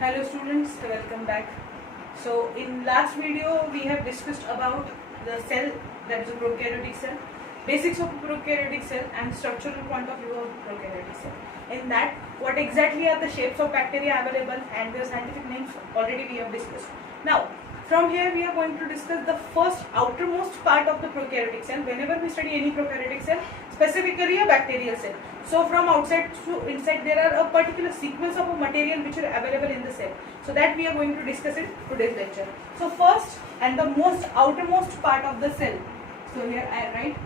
Hello students, welcome back. So in last video we have discussed about the cell, that is a prokaryotic cell, basics of a prokaryotic cell and structural point of view of prokaryotic cell. In that, what exactly are the shapes of bacteria available and their scientific names already we have discussed. Now from here we are going to discuss the first outermost part of the prokaryotic cell. Whenever we study any prokaryotic cell, specifically a bacterial cell. So from outside to inside there are a particular sequence of a material which are available in the cell. So that we are going to discuss in today's lecture. So first and the most outermost part of the cell. So here I write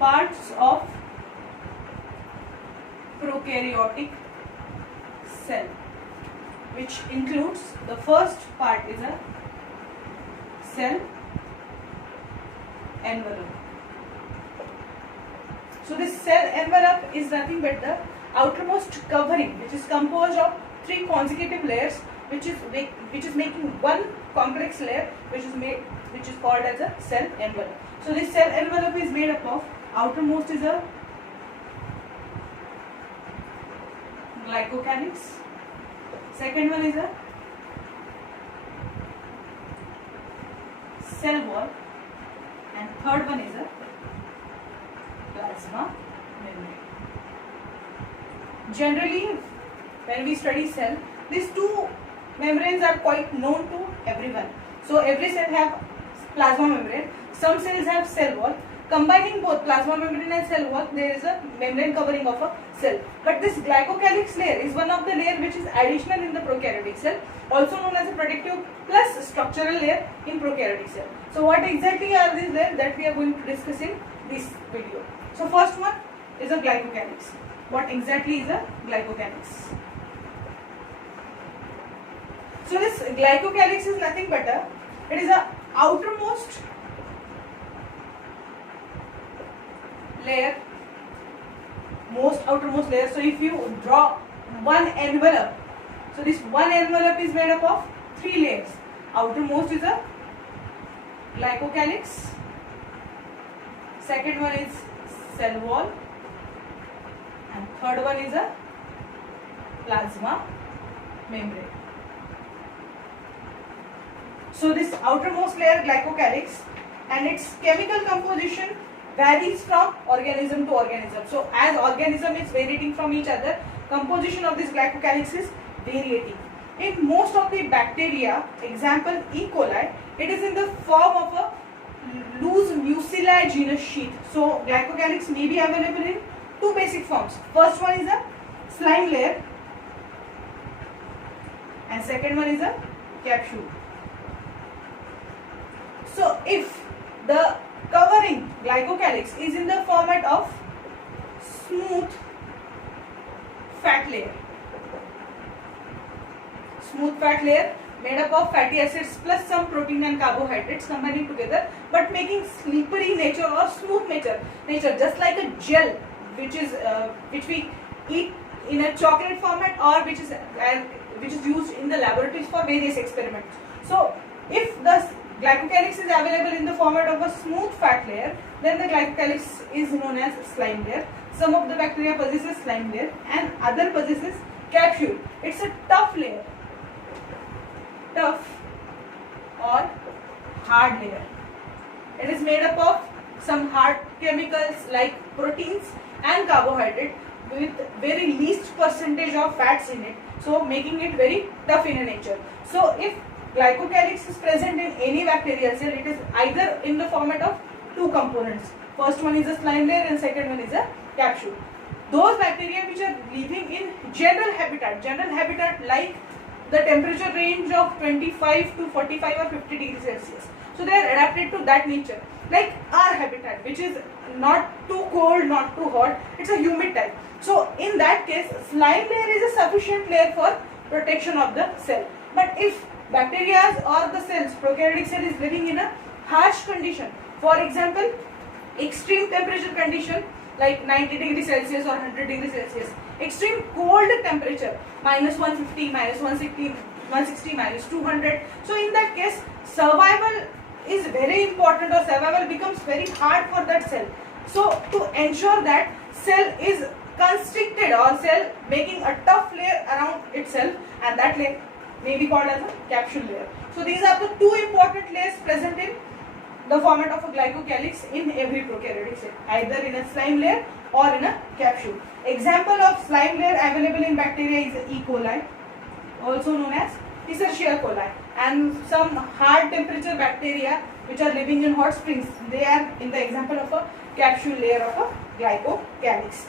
parts of prokaryotic cell, which includes the first part is a cell envelope. So this cell envelope is nothing but the outermost covering, which is composed of 3 consecutive layers, which is making one complex layer, which is called as a cell envelope. So this cell envelope is made up of, outermost is a glycocalyx, second one is a cell wall, and third one is a plasma membrane. Generally, when we study cell, these two membranes are quite known to everyone. So every cell have plasma membrane, some cells have cell wall. Combining both plasma membrane and cell wall, there is a membrane covering of a cell. But this glycocalyx layer is one of the layer which is additional in the prokaryotic cell, also known as a protective plus structural layer in prokaryotic cell. So what exactly are these layers that we are going to discuss in this video. So first one is a glycocalyx. What exactly is a glycocalyx? So this glycocalyx is nothing but it is a outermost layer, outermost layer. So if you draw one envelope, so this one envelope is made up of 3 layers. Outermost is a glycocalyx, second one is cell wall, and third one is a plasma membrane. So this outermost layer glycocalyx and its chemical composition varies from organism to organism. So as organism is varying from each other, composition of this glycocalyx is varying. In most of the bacteria, example E. coli, it is in the form of a loose mucilaginous sheath. So glycocalyx may be available in 2 basic forms. First one is a slime layer and second one is a capsule. So if the covering glycocalyx is in the format of smooth fat layer, made up of fatty acids plus some protein and carbohydrates combining together, but making slippery nature or smooth nature, just like a gel which we eat in a chocolate format, or which is used in the laboratories for various experiments. So if the glycocalyx is available in the format of a smooth fat layer, then the glycocalyx is known as slime layer. Some of the bacteria possesses slime layer and other possesses capsule. It's a tough layer, tough or hard layer. It is made up of some hard chemicals like proteins and carbohydrate with very least percentage of fats in it, so making it very tough in nature. So if glycocalyx is present in any bacterial cell, it is either in the format of 2 components. First one is a slime layer and second one is a capsule. Those bacteria which are living in general habitat like the temperature range of 25 to 45 or 50 degrees Celsius. So they are adapted to that nature. Like our habitat, which is not too cold, not too hot, it's a humid type. So in that case, slime layer is a sufficient layer for protection of the cell. But if bacteria or the cells, prokaryotic cell is living in a harsh condition, for example, extreme temperature condition like 90 degrees Celsius or 100 degrees Celsius, extreme cold temperature, minus 150, minus 160, minus 200. So in that case, survival is very important, or survival becomes very hard for that cell. So to ensure that cell is constricted or cell making a tough layer around itself, and that layer may be called as a capsule layer. So these are the two important layers present in the format of a glycocalyx in every prokaryotic cell, either in a slime layer or in a capsule. Example of slime layer available in bacteria is E. coli, also known as Escherichia coli, and some hard temperature bacteria which are living in hot springs. They are in the example of a capsule layer of a glycocalyx.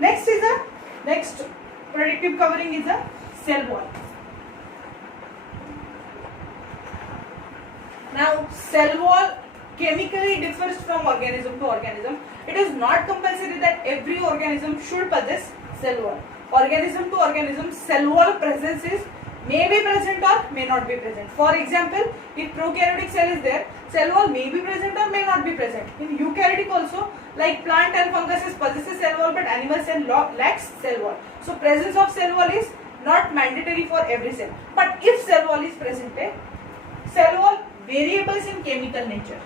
Next protective covering is a cell wall. Now, cell wall chemically differs from organism to organism. It is not compulsory that every organism should possess cell wall. Organism to organism, cell wall presence may be present or may not be present. For example, if prokaryotic cell is there, cell wall may be present or may not be present. In eukaryotic also, like plant and fungus possesses cell wall, but animal cell lacks cell wall. So presence of cell wall is not mandatory for every cell. But if cell wall is present, cell wall variables in chemical nature.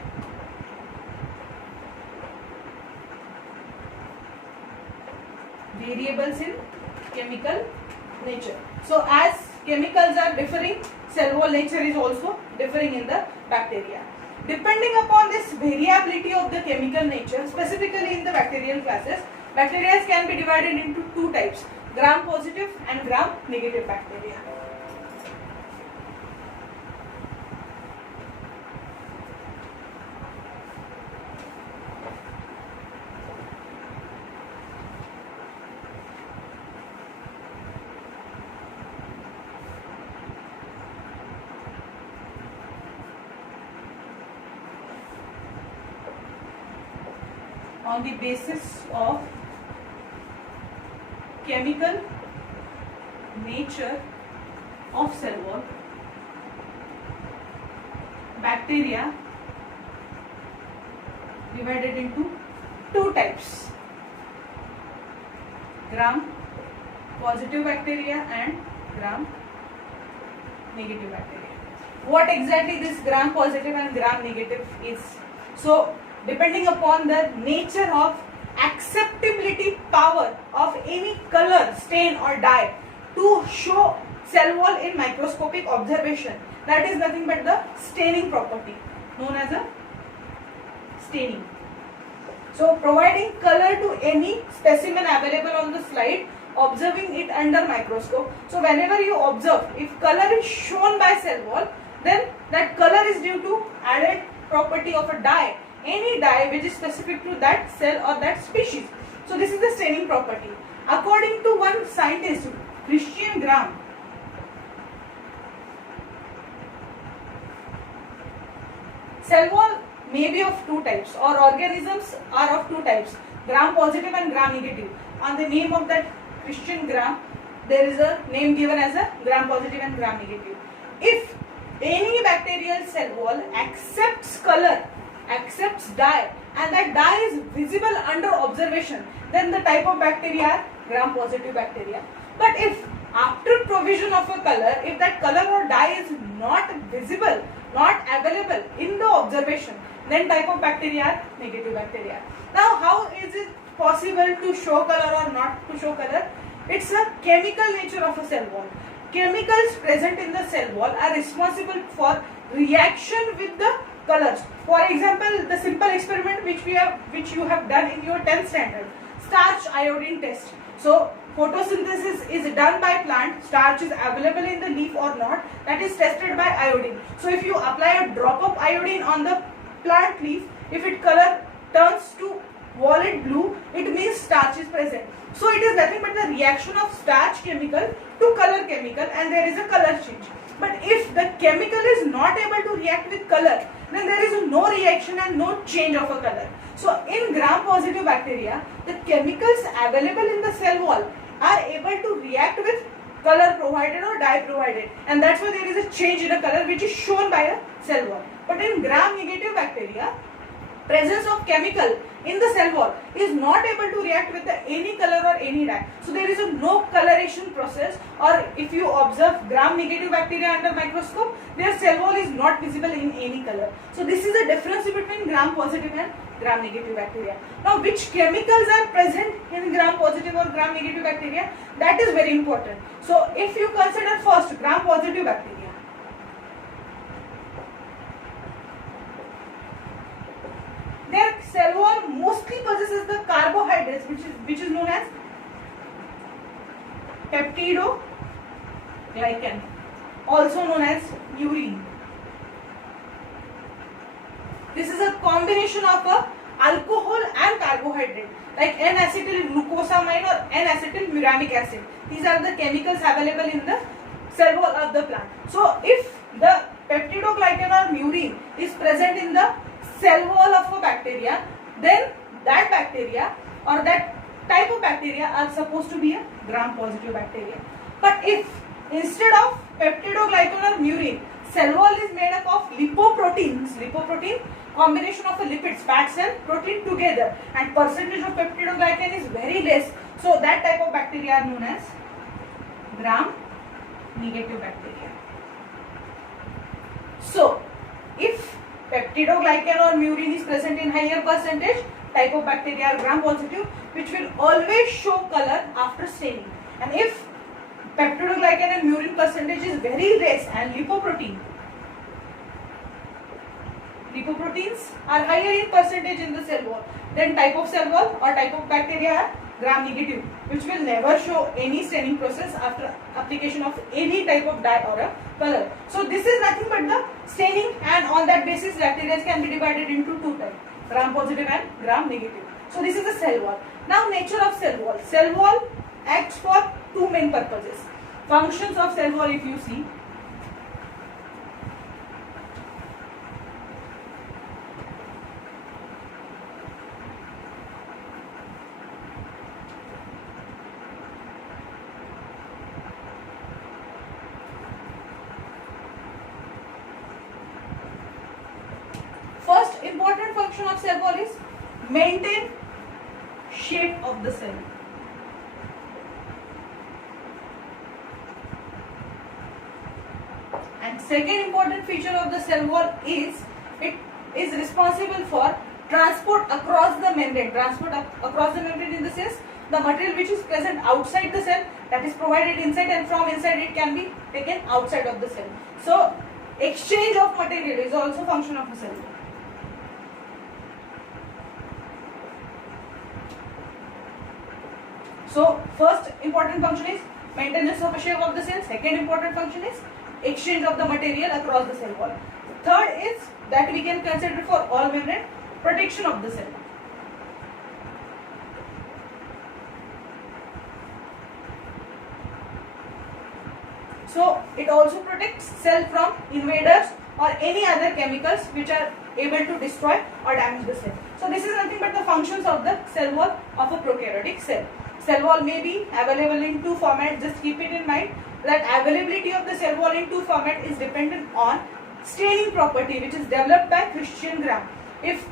Variables in chemical nature. So as chemicals are differing, cell wall nature is also differing in the bacteria. Depending upon this variability of the chemical nature, specifically in the bacterial classes, bacteria can be divided into two types, gram-positive and gram-negative bacteria. On the basis of chemical nature of cell wall, bacteria divided into two types, gram positive bacteria and gram negative bacteria. What exactly this gram positive and gram negative is? So depending upon the nature of acceptability power of any color, stain or dye to show cell wall in microscopic observation, that is nothing but the staining property known as a staining. So providing color to any specimen available on the slide, observing it under microscope. So whenever you observe, if color is shown by cell wall, then that color is due to added property of a dye, any dye which is specific to that cell or that species. So this is the staining property. According to one scientist, Christian Gram, cell wall may be of two types, or organisms are of two types, gram positive and gram negative. On the name of that Christian Gram, there is a name given as a gram positive and gram negative. If any bacterial cell wall accepts color, accepts dye, and that dye is visible under observation, then the type of bacteria are gram positive bacteria. But if after provision of a color, if that color or dye is not visible, not available in the observation, then type of bacteria are negative bacteria. Now how is it possible to show color or not to show color? It's a chemical nature of a cell wall. Chemicals present in the cell wall are responsible for reaction with the colors. For example, the simple experiment which you have done in your 10th standard, starch iodine test. So photosynthesis is done by plant, starch is available in the leaf or not, that is tested by iodine. So if you apply a drop of iodine on the plant leaf, if its color turns to violet blue, it means starch is present. So it is nothing but the reaction of starch chemical to color chemical, and there is a color change. But if the chemical is not able to react with color, then there is no reaction and no change of a color. So in gram positive bacteria, the chemicals available in the cell wall are able to react with color provided or dye provided, and that's why there is a change in a color which is shown by a cell wall. But in gram negative bacteria, presence of chemical in the cell wall is not able to react with any color or any dye. So there is a no coloration process, or if you observe gram negative bacteria under microscope, their cell wall is not visible in any color. So this is the difference between gram positive and gram negative bacteria. Now which chemicals are present in gram positive or gram negative bacteria, that is very important. So if you consider first gram positive positive bacteria. Their cell wall mostly possesses the carbohydrates, which is known as peptidoglycan, also known as urine. This is a combination of a alcohol and carbohydrate, like N-acetyl glucosamine or N-acetylmuramic acid. These are the chemicals available in the cell wall of the plant. So if the peptidoglycan or murine is present in the cell wall of a bacteria, then that bacteria or that type of bacteria are supposed to be a gram-positive bacteria. But if instead of peptidoglycan or murine, cell wall is made up of lipoproteins, combination of the lipids, fats and protein together, and percentage of peptidoglycan is very less, so that type of bacteria are known as gram-negative bacteria. So if peptidoglycan or murine is present in higher percentage, type of bacteria are gram-positive, which will always show color after staining. And if peptidoglycan and murine percentage is very less and lipoproteins are higher in percentage in the cell wall, then type of cell wall or type of bacteria are gram-negative, which will never show any staining process after application of any type of dye or a color. So this is nothing but the staining, and on that basis bacteria can be divided into two types, gram-positive and gram-negative. So this is the cell wall. Now nature of cell wall. Cell wall acts for two main purposes. Functions of cell wall, if you see, first important function of cell wall is maintain shape of the cell. And second important feature of the cell wall is it is responsible for transport across the membrane. Across the membrane in the sense the material which is present outside the cell, that is provided inside, and from inside it can be taken outside of the cell. So exchange of material is also function of a cell wall. So first important function is maintenance of the shape of the cell. Second important function is exchange of the material across the cell wall. Third is that we can consider for all membrane, protection of the cell. So it also protects cell from invaders or any other chemicals which are able to destroy or damage the cell. So this is nothing but the functions of the cell wall of a prokaryotic cell. Cell wall may be available in two formats. Just keep it in mind that availability of the cell wall in two format is dependent on staining property, which is developed by Christian Gram. If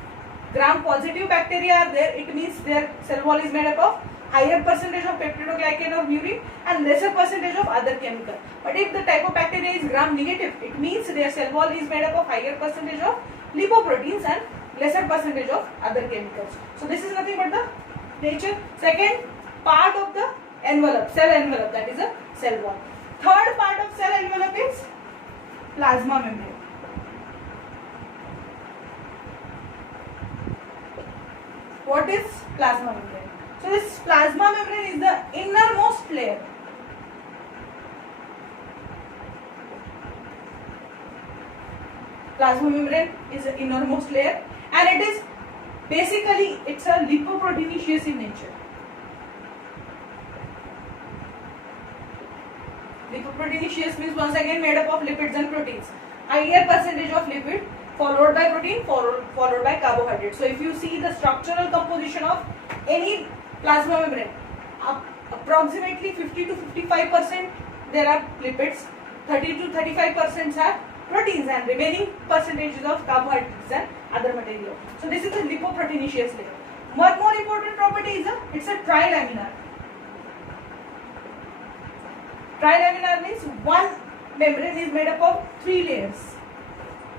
gram-positive bacteria are there, it means their cell wall is made up of higher percentage of peptidoglycan or murine and lesser percentage of other chemical. But if the type of bacteria is gram-negative, it means their cell wall is made up of higher percentage of lipoproteins and lesser percentage of other chemicals. So this is nothing but the nature. Second part of the envelope, cell envelope, that is a cell wall. Third part of cell envelope is plasma membrane. What is plasma membrane? So this plasma membrane is the innermost layer. Plasma membrane is the innermost layer, and it is basically, it's a lipoproteinaceous in nature. Lipoproteinaceous means once again made up of lipids and proteins. Higher percentage of lipid followed by protein followed by carbohydrate. So if you see the structural composition of any plasma membrane, approximately 50 to 55% there are lipids, 30 to 35% are proteins, and remaining percentages of carbohydrates and other material. So this is the lipoproteinaceous layer. One more important property is it's a trilaminar. Trilaminar means one membrane is made up of three layers,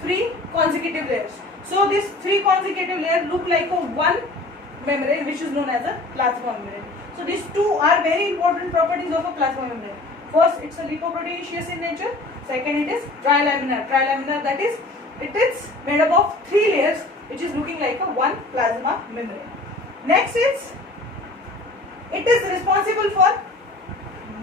three consecutive layers. So these three consecutive layers look like a one membrane, which is known as a plasma membrane. So these two are very important properties of a plasma membrane. First, it's a lipoproteinaceous in nature. Second, it is trilaminar. Trilaminar, that is, it is made up of 3 layers, which is looking like a one plasma membrane. Next is, it is responsible for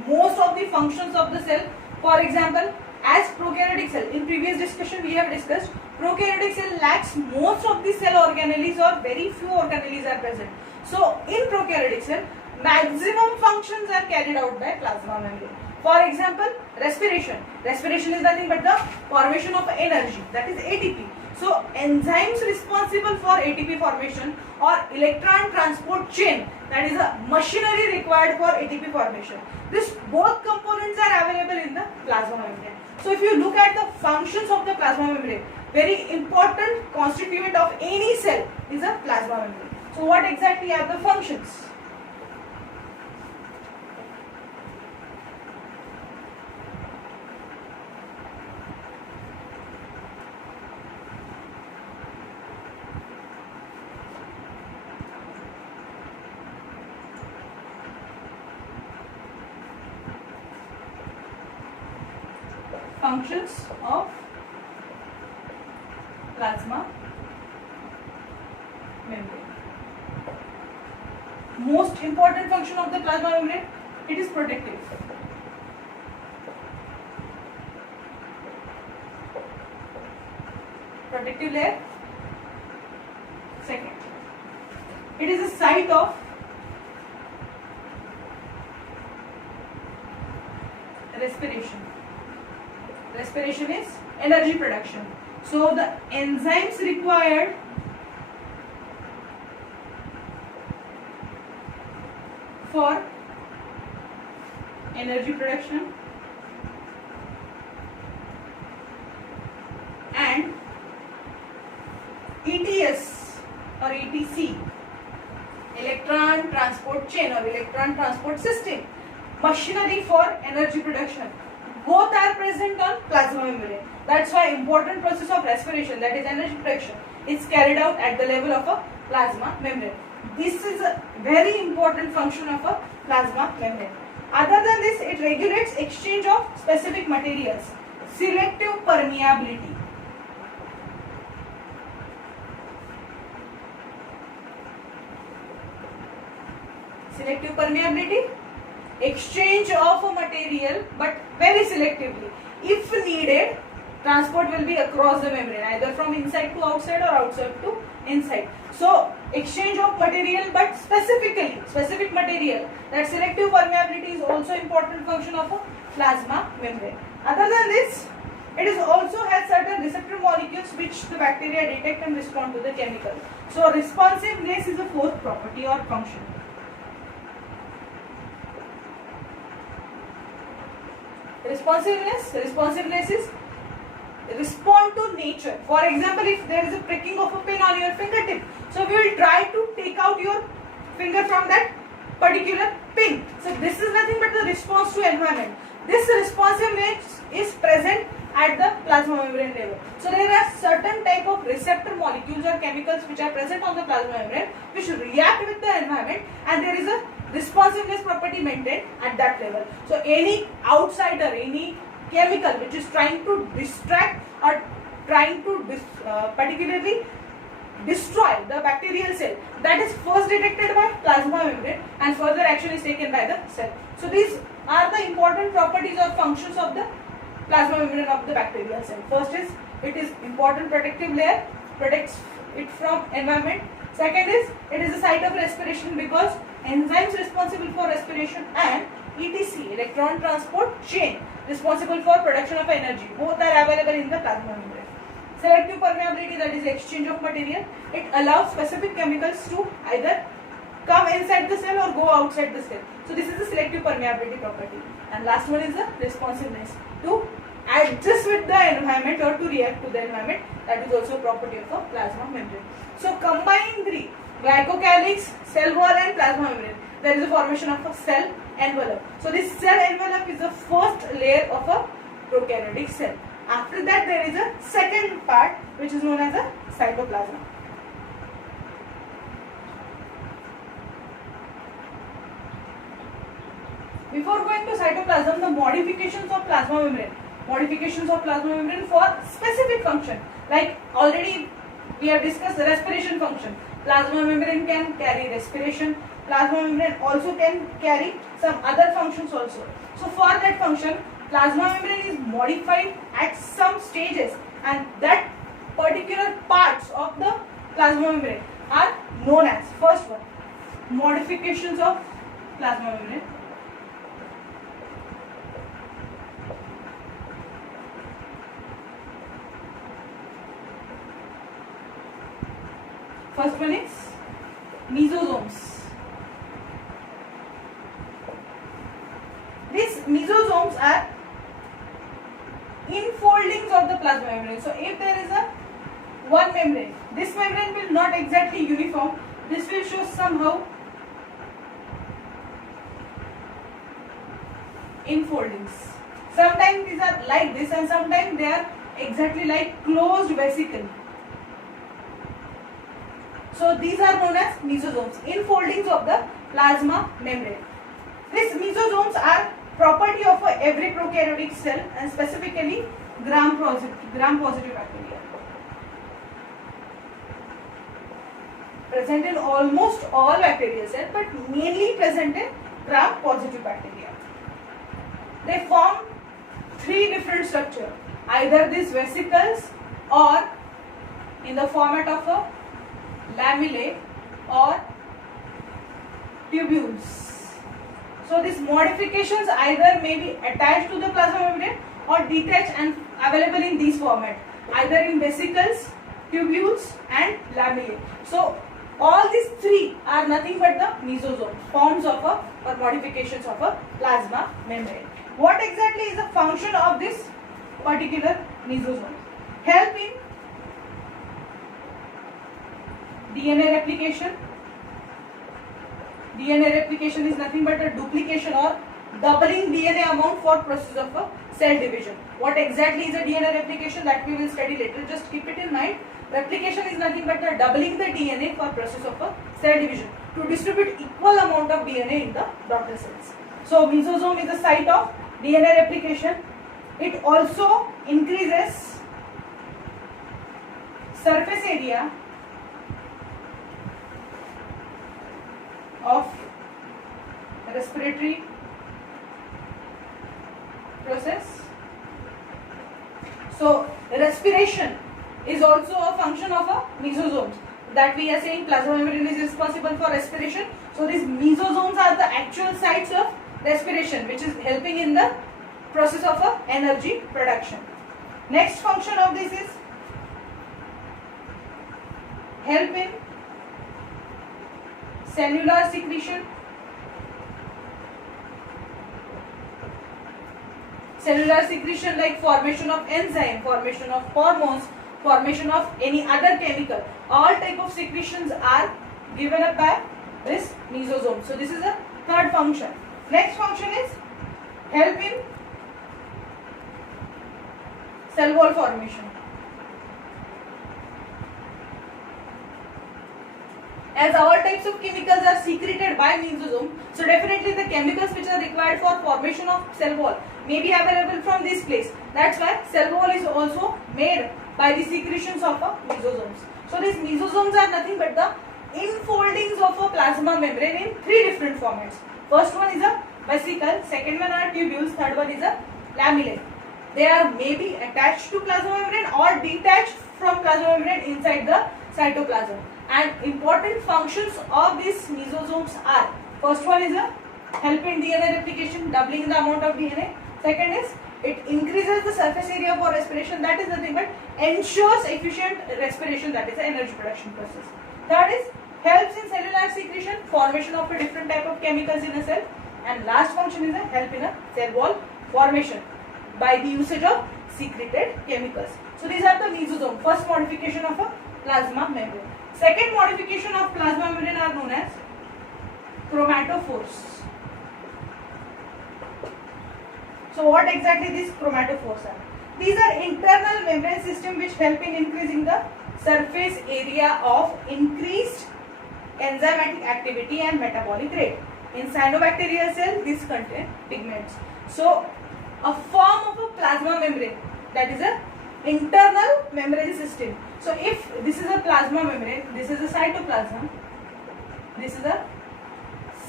most of the functions of the cell. For example, as prokaryotic cell, in previous discussion we have discussed, prokaryotic cell lacks most of the cell organelles, or very few organelles are present. So in prokaryotic cell, maximum functions are carried out by plasma membrane. For example, respiration. Respiration is nothing but the formation of energy, that is ATP. So enzymes responsible for ATP formation, or electron transport chain, that is a machinery required for ATP formation. This both components are available in the plasma membrane. So if you look at the functions of the plasma membrane, very important constituent of any cell is a plasma membrane. So what exactly are the functions? Functions of plasma membrane. Most important function of the plasma membrane, it is protective. Protective layer. Second, it is a site of respiration. Respiration is energy production. So the enzymes required for energy production and ETS or ETC, electron transport chain or electron transport system, machinery for energy production, both are present on plasma membrane. That's why important process of respiration, that is energy production, is carried out at the level of a plasma membrane. This is a very important function of a plasma membrane. Other than this, it regulates exchange of specific materials. Selective permeability. Selective permeability, exchange of a material but very selectively. If needed, transport will be across the membrane, either from inside to outside or outside to inside. So exchange of material but specific material, that selective permeability is also important function of a plasma membrane. Other than this, it is also has certain receptor molecules which the bacteria detect and respond to the chemical. So responsiveness is a fourth property or function. Responsiveness is respond to nature. For example, if there is a pricking of a pin on your fingertip, so we will try to take out your finger from that particular pin. So this is nothing but the response to environment. This responsiveness is present at the plasma membrane level. So there are certain type of receptor molecules or chemicals which are present on the plasma membrane which react with the environment, and there is a responsiveness property maintained at that level. So any outsider, any chemical which is trying to distract or trying to particularly destroy the bacterial cell, that is first detected by plasma membrane and further action is taken by the cell. So these are the important properties or functions of the plasma membrane of the bacterial cell. First is, it is important protective layer, protects it from environment. Second is, it is a site of respiration because enzymes responsible for respiration and ETC, electron transport chain, responsible for production of energy. Both are available in the plasma membrane. Selective permeability, that is exchange of material. It allows specific chemicals to either come inside the cell or go outside the cell. So this is the selective permeability property. And last one is the responsiveness, to adjust with the environment or to react to the environment. That is also a property of a plasma membrane. So combine three: glycocalyx, cell wall and plasma membrane. There is a formation of a cell envelope. So this cell envelope is the first layer of a prokaryotic cell. After that, there is a second part which is known as a cytoplasm. Before going to cytoplasm, the modifications of plasma membrane. Modifications of plasma membrane for specific function. Like already we have discussed the respiration function. Plasma membrane can carry respiration. Plasma membrane also can carry some other functions also. So for that function, plasma membrane is modified at some stages, and that particular parts of the plasma membrane are known as, first one, modifications of plasma membrane. First one is mesosomes. These mesosomes are infoldings of the plasma membrane. So if there is a one membrane, this membrane will not exactly uniform. This will show somehow infoldings. Sometimes these are like this, and sometimes they are exactly like closed vesicle. So these are known as mesosomes, infoldings of the plasma membrane. These mesosomes are property of every prokaryotic cell, and specifically gram-positive bacteria. Present in almost all bacterial cells, but mainly present in gram-positive bacteria. They form three different structures, either these vesicles or in the format of a lamellae or tubules. So these modifications either may be attached to the plasma membrane or detached and available in these format, either in vesicles, tubules and lamellae. So all these three are nothing but the mesosome, forms of a or modifications of a plasma membrane. What exactly is the function of this particular mesosome? Help in DNA replication. DNA replication is nothing but a duplication or doubling DNA amount for process of a cell division. What exactly is a DNA replication, that we will study later. Just keep it in mind. Replication is nothing but the doubling the DNA for process of a cell division to distribute equal amount of DNA in the daughter cells. So mesosome is the site of DNA replication. It also increases surface area of respiratory process. So respiration is also a function of a mesosome. That we are saying plasma membrane is responsible for respiration. So these mesosomes are the actual sites of respiration, which is helping in the process of a energy production. Next function of this is help in cellular secretion. Cellular secretion like formation of enzyme, formation of hormones, formation of any other chemical. All type of secretions are given up by this mesosome. So this is a third function. Next function is help in cell wall formation. As all types of chemicals are secreted by mesosome, so definitely the chemicals which are required for formation of cell wall may be available from this place. That's why cell wall is also made by the secretions of a mesosomes. So these mesosomes are nothing but the infoldings of a plasma membrane in three different formats. First one is a vesicle, second one are tubules, third one is a lamellae. They are maybe attached to plasma membrane or detached from plasma membrane inside the cytoplasm. And important functions of these mesosomes are, first one is a help in DNA replication, doubling the amount of DNA. Second is it increases the surface area for respiration, that is nothing but ensures efficient respiration, that is the energy production process. Third is helps in cellular secretion, formation of a different type of chemicals in a cell. And last function is a help in a cell wall formation by the usage of secreted chemicals. So these are the mesosome, first modification of a plasma membrane. Second modification of plasma membrane are known as chromatophores. So what exactly these chromatophores are? These are internal membrane system which help in increasing the surface area of increased enzymatic activity and metabolic rate. In cyanobacterial cell, these contain pigments. So a form of a plasma membrane, that is a internal membrane system. So if this is a plasma membrane, this is a cytoplasm, this is a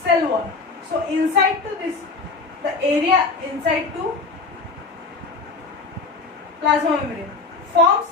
cell wall. So inside to this, the area inside to plasma membrane forms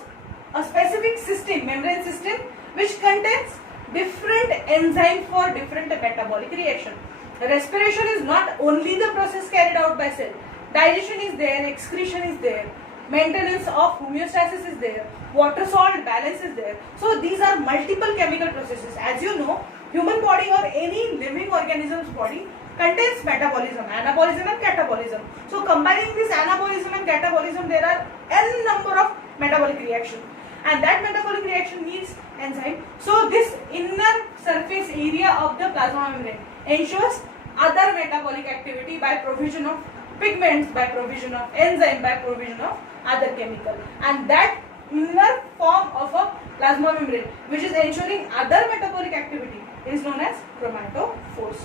a specific system, membrane system, which contains different enzymes for different metabolic reaction. Respiration is not only the process carried out by cell. Digestion is there, excretion is there, maintenance of homeostasis is there, water salt balance is there. So these are multiple chemical processes. As you know, human body or any living organism's body contains metabolism, anabolism and catabolism. So combining this anabolism and catabolism, there are n number of metabolic reactions, and that metabolic reaction needs enzyme. So this inner surface area of the plasma membrane ensures other metabolic activity by provision of pigments, by provision of enzyme, by provision of other chemical, and that inner form of a plasma membrane which is ensuring other metabolic activity is known as chromatophores.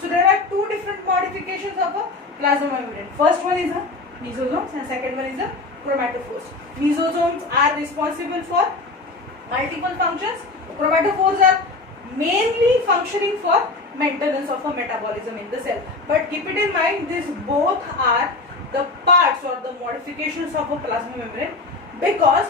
So there are two different modifications of a plasma membrane. First one is a mesosomes and second one is a chromatophores. Mesosomes are responsible for multiple functions. Chromatophores are mainly functioning for maintenance of a metabolism in the cell. But keep it in mind, these both are the parts or the modifications of a plasma membrane, because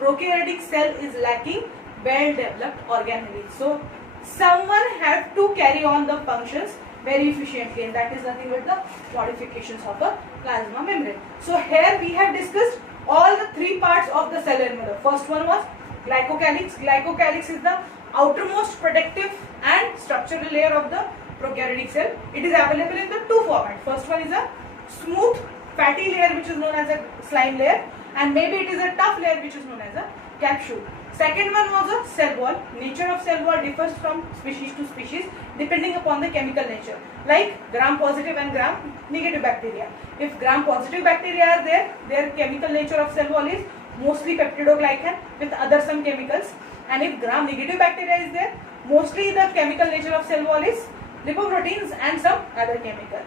prokaryotic cell is lacking well developed organelles. So someone have to carry on the functions very efficiently, and that is nothing but the modifications of a plasma membrane. So here we have discussed all the three parts of the cell envelope. First one was glycocalyx. Glycocalyx is the outermost protective and structural layer of the prokaryotic cell. It is available in the two formats. First one is a smooth fatty layer which is known as a slime layer, and maybe it is a tough layer which is known as a capsule. Second one was a cell wall. Nature of cell wall differs from species to species depending upon the chemical nature, like gram-positive and gram-negative bacteria. If gram-positive bacteria are there, their chemical nature of cell wall is mostly peptidoglycan with other some chemicals, and if gram-negative bacteria is there, mostly the chemical nature of cell wall is lipoproteins and some other chemical.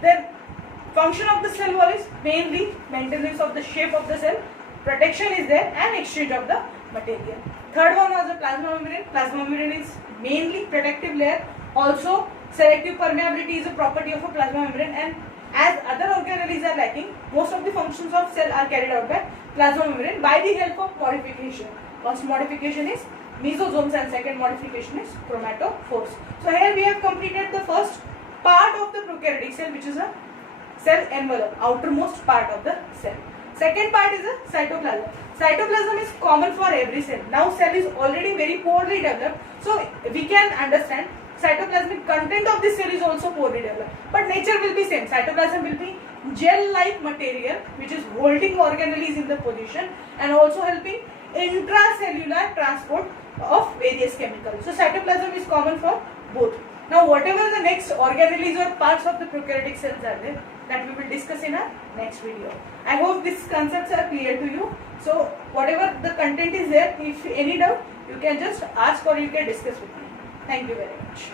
The function of the cell wall is mainly maintenance of the shape of the cell, protection is there, and exchange of the material. Third one was the plasma membrane. Plasma membrane is mainly protective layer. Also, selective permeability is a property of a plasma membrane, and as other organelles are lacking, most of the functions of cell are carried out by plasma membrane by the help of modification. First modification is mesosomes and second modification is chromatophores. So here we have completed the first part of the prokaryotic cell, which is a cell envelope, outermost part of the cell. Second part is a cytoplasm. Cytoplasm is common for every cell. Now cell is already very poorly developed, so we can understand cytoplasmic content of this cell is also poorly developed. But nature will be same. Cytoplasm will be gel-like material which is holding organelles in the position and also helping intracellular transport of various chemicals. So cytoplasm is common for both. Now whatever the next organelles or parts of the prokaryotic cells are there, that we will discuss in our next video. I hope these concepts are clear to you. So whatever the content is there, if any doubt, you can just ask or you can discuss with me. Thank you very much.